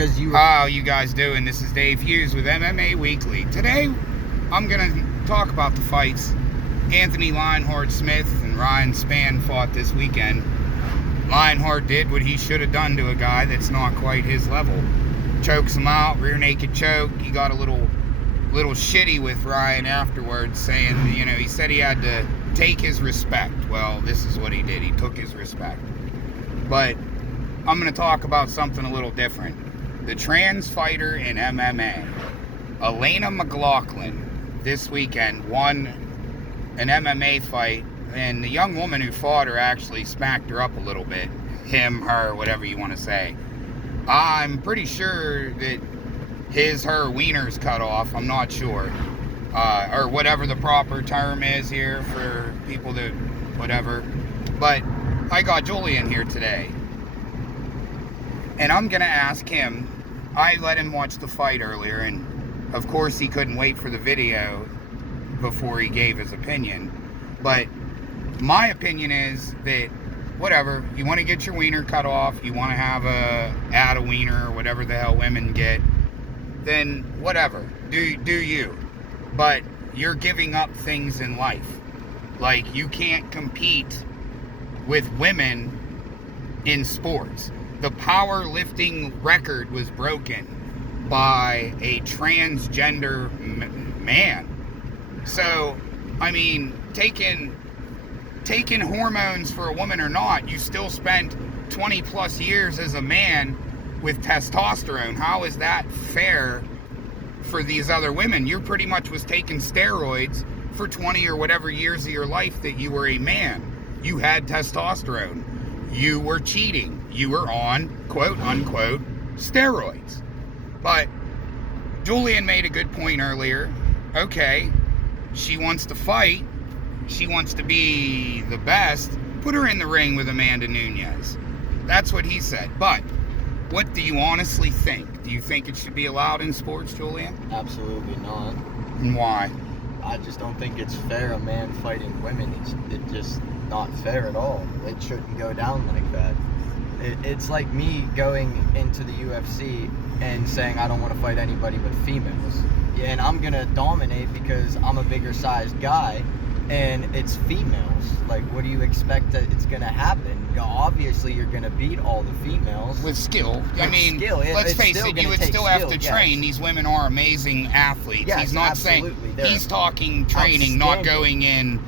because you... How you guys doing? This is Dave Hughes with MMA Weekly. Today, I'm going to talk about the fights Anthony Lionheart Smith and Ryan Spann fought this weekend. Lionheart did what he should have done to a guy that's not quite his level. Chokes him out, rear naked choke. He got a little shitty with Ryan afterwards, saying, he said he had to take his respect. Well, this is what he did. He took his respect. But I'm going to talk about something a little different. The trans fighter in MMA, Illana McLachlan, this weekend won an MMA fight, and the young woman who fought her actually smacked her up a little bit. Him, her, whatever you want to say. I'm pretty sure that her wiener's cut off. I'm not sure. Or whatever the proper term is here for people that, whatever. But I got Julian here today. And I'm going to ask him, I let him watch the fight earlier, and of course he couldn't wait for the video before he gave his opinion. But my opinion is that, whatever, you want to get your wiener cut off, you want to add a wiener, or whatever the hell women get, then whatever, do you. But you're giving up things in life. Like, you can't compete with women in sports. The powerlifting record was broken by a transgender man. So, I mean, taking hormones for a woman or not, you still spent 20 plus years as a man with testosterone. How is that fair for these other women? You pretty much was taking steroids for 20 or whatever years of your life that you were a man. You had testosterone. You were cheating. You were on, quote unquote, steroids. But Julian made a good point earlier. Okay, she wants to fight. She wants to be the best. Put her in the ring with Amanda Nunes. That's what he said. But what do you honestly think? Do you think it should be allowed in sports, Julian? Absolutely not. And why? I just don't think it's fair, a man fighting women. It's just not fair at all. It shouldn't go down like that. It's like me going into the UFC and saying I don't want to fight anybody but females. And I'm going to dominate because I'm a bigger sized guy and it's females. Like, what do you expect that it's going to happen? Obviously, you're going to beat all the females. With skill. Let's face it, you would still have to train. These women are amazing athletes. Yes, he's not saying, he's talking training, not going in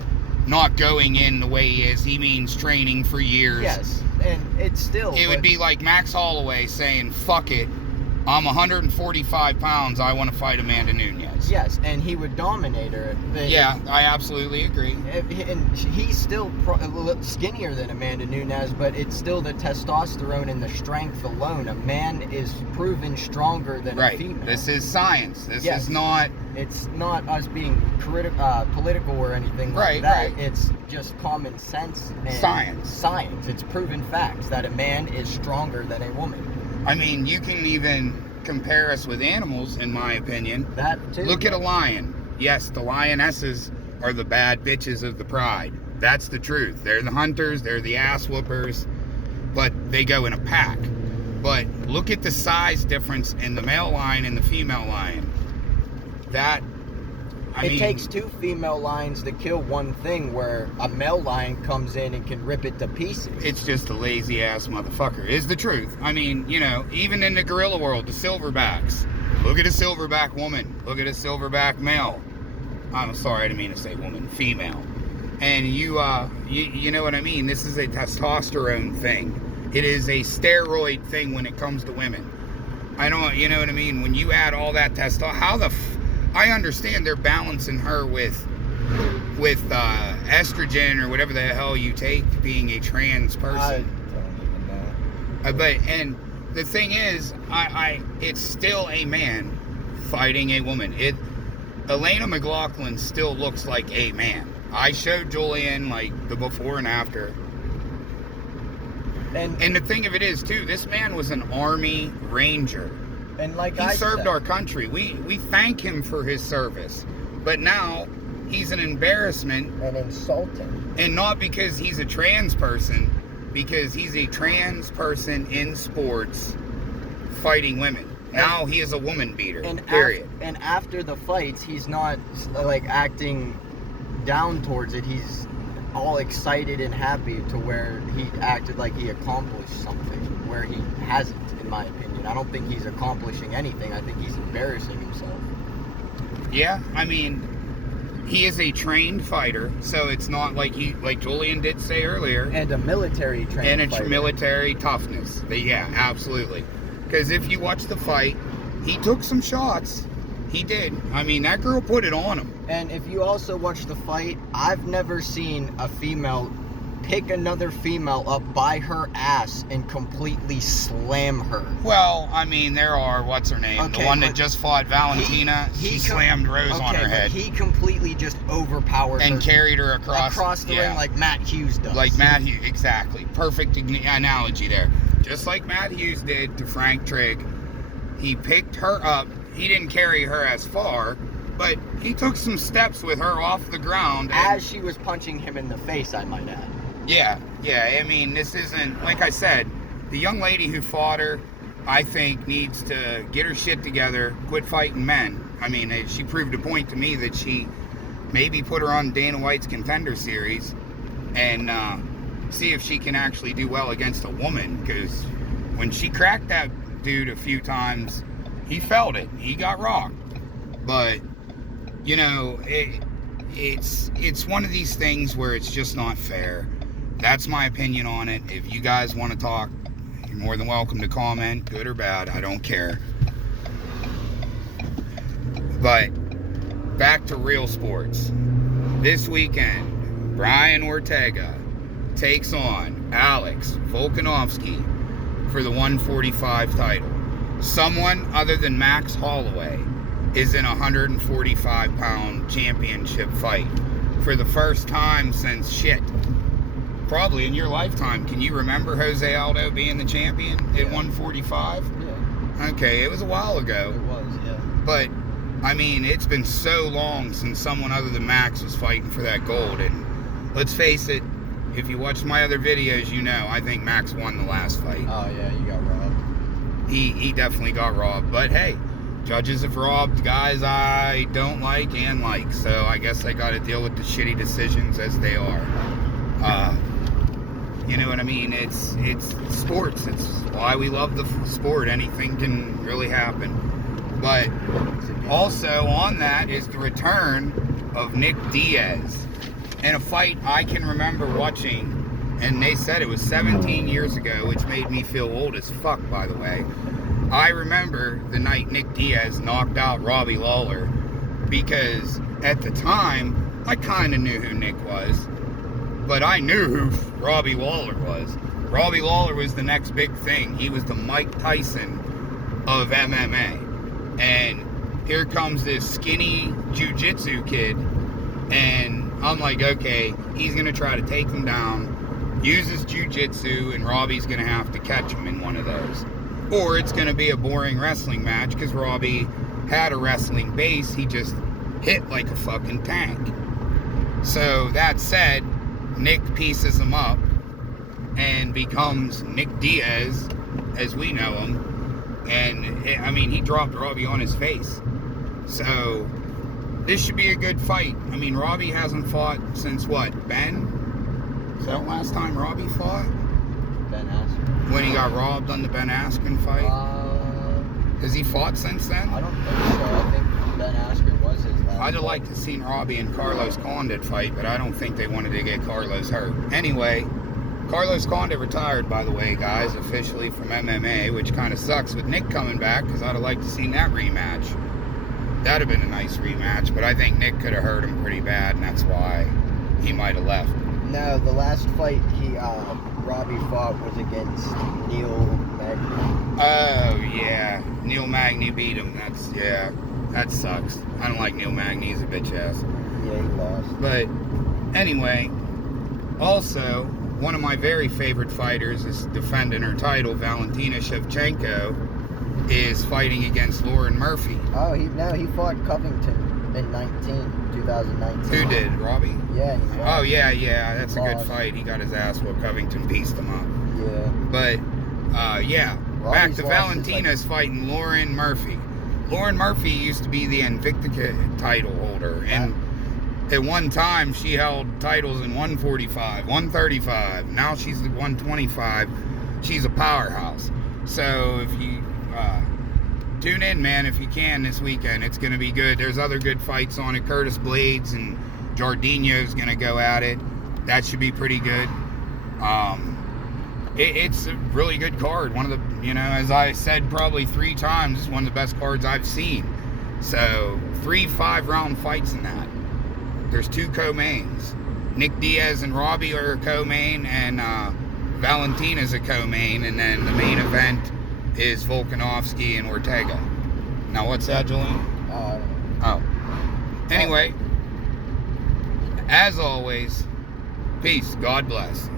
the way he is. He means training for years. Yes, and it's still... It would be like Max Holloway saying, fuck it, I'm 145 pounds, I want to fight Amanda Nunes. Yes, and he would dominate her. Yeah, I absolutely agree. And he's still skinnier than Amanda Nunes, but it's still the testosterone and the strength alone. A man is proven stronger than a female. This is science. This is not... It's not us being political or anything like that. Right. It's just common sense and science. It's proven facts that a man is stronger than a woman. I mean, you can even compare us with animals, in my opinion. That too. Look at a lion. Yes, the lionesses are the bad bitches of the pride. That's the truth. They're the hunters, they're the ass whoopers, but they go in a pack. But look at the size difference in the male lion and the female lion. It takes two female lions to kill one thing, where a male lion comes in and can rip it to pieces. It's just a lazy ass motherfucker, is the truth. I mean, even in the gorilla world, the silverbacks. Look at a silverback woman. Look at a silverback male. I'm sorry, I didn't mean to say woman, female. And you know what I mean? This is a testosterone thing. It is a steroid thing when it comes to women. I don't, you know what I mean? When you add all that testosterone, I understand they're balancing her with estrogen or whatever the hell you take being a trans person. I don't even know. And the thing is, it's still a man fighting a woman. Illana McLachlan still looks like a man. I showed Julian the before and after. And the thing of it is too, this man was an Army Ranger. And he served our country. We thank him for his service. But now he's an embarrassment and insulting. And not because he's a trans person, because he's a trans person in sports fighting women. Now he is a woman beater. And Period. And after the fights, he's not like acting down towards it. He's all excited and happy to where he acted like he accomplished something, where he hasn't, in my opinion. I don't think he's accomplishing anything. I think he's embarrassing himself. Yeah, I mean, he is a trained fighter, so it's not like like Julian did say earlier. And a military trained fighter. Military toughness. Yeah, absolutely. Because if you watch the fight, he took some shots. He did. I mean, that girl put it on him. And if you also watch the fight, I've never seen a female pick another female up by her ass and completely slam her. Well, I mean, there are, what's her name? Okay, the one that just fought Valentina, she slammed Rose on her head. He completely just overpowered her. And carried her across the ring like Matt Hughes does. Like Matt Hughes, exactly. Perfect analogy there. Just like Matt Hughes did to Frank Trigg. He picked her up. He didn't carry her as far, but he took some steps with her off the ground. As she was punching him in the face, I might add. Yeah. I mean, this isn't, like I said, the young lady who fought her, I think, needs to get her shit together, quit fighting men. I mean, she proved a point to me that she maybe put her on Dana White's Contender Series and see if she can actually do well against a woman, because when she cracked that dude a few times, he felt it. He got rocked. But, you know, it's one of these things where it's just not fair. That's my opinion on it. If you guys want to talk, you're more than welcome to comment, good or bad. I don't care. But back to real sports. This weekend, Brian Ortega takes on Alex Volkanovski for the 145 title. Someone other than Max Holloway is in a 145-pound championship fight for the first time since probably in your lifetime. Can you remember Jose Aldo being the champion at 145? Yeah. Okay, it was a while ago. It was, yeah. But, I mean, it's been so long since someone other than Max was fighting for that gold. And let's face it, if you watch my other videos, you know I think Max won the last fight. Oh, yeah, you got robbed. He definitely got robbed. But, hey, judges have robbed guys I don't like and like. So I guess I got to deal with the shitty decisions as they are. You know what I mean? It's sports. It's why we love the sport. Anything can really happen. But also on that is the return of Nick Diaz in a fight I can remember watching, and they said it was 17 years ago, which made me feel old as fuck, by the way. I remember the night Nick Diaz knocked out Robbie Lawler, because at the time I kind of knew who Nick was, but I knew who Robbie Lawler was. Robbie Lawler was the next big thing. He was the Mike Tyson of MMA. And here comes this skinny jiu-jitsu kid, and I'm like, okay, he's going to try to take him down, use his jiu-jitsu, and Robbie's going to have to catch him in one of those. Or it's going to be a boring wrestling match, because Robbie had a wrestling base. He just hit like a fucking tank. So that said, Nick pieces him up and becomes Nick Diaz as we know him. And, I mean, he dropped Robbie on his face. So, this should be a good fight. I mean, Robbie hasn't fought since what? Ben? Is that the last time Robbie fought? Ben Askren. When he got robbed on the Ben Askren fight? Has he fought since then? I don't think so. I think Ben Askren was his last I'd have fight. liked to seen Robbie and Carlos Condit fight, but I don't think they wanted to get Carlos hurt. Anyway, Carlos Condit retired, by the way, guys, officially from MMA, which kind of sucks with Nick coming back, because I'd have liked to seen that rematch. That'd have been a nice rematch, but I think Nick could have hurt him pretty bad, and that's why he might have left. No, the last fight Robbie fought was against Neil Magny. Oh, yeah. Neil Magny beat him. That sucks. I don't like Neil Magny. He's a bitch ass. Yeah, he lost. But, anyway, also, one of my very favorite fighters is defending her title, Valentina Shevchenko, is fighting against Lauren Murphy. Oh, he fought Covington in 2019. Who did? Robbie? Yeah, he won. Oh, yeah. That's a good Lost. fight. He got his ass while Covington pieced him up. Yeah. But, yeah, Back to lost Valentina's fighting Lauren Murphy. Lauren Murphy used to be the Invicta title holder, and at one time she held titles in 145, 135. Now she's at 125. She's a powerhouse. So if you tune in, man, if you can this weekend, it's going to be good. There's other good fights on it. Curtis Blades and Jardinho's going to go at it. That should be pretty good. It's a really good card. One of the, as I said probably 3 times, it's one of the best cards I've seen. So 3 5-round fights in that. There's 2 co-mains. Nick Diaz and Robbie are a co-main, and Valentina's a co-main, and then the main event is Volkanovski and Ortega. Now what's that, Jolene? Oh. Anyway, as always, peace. God bless.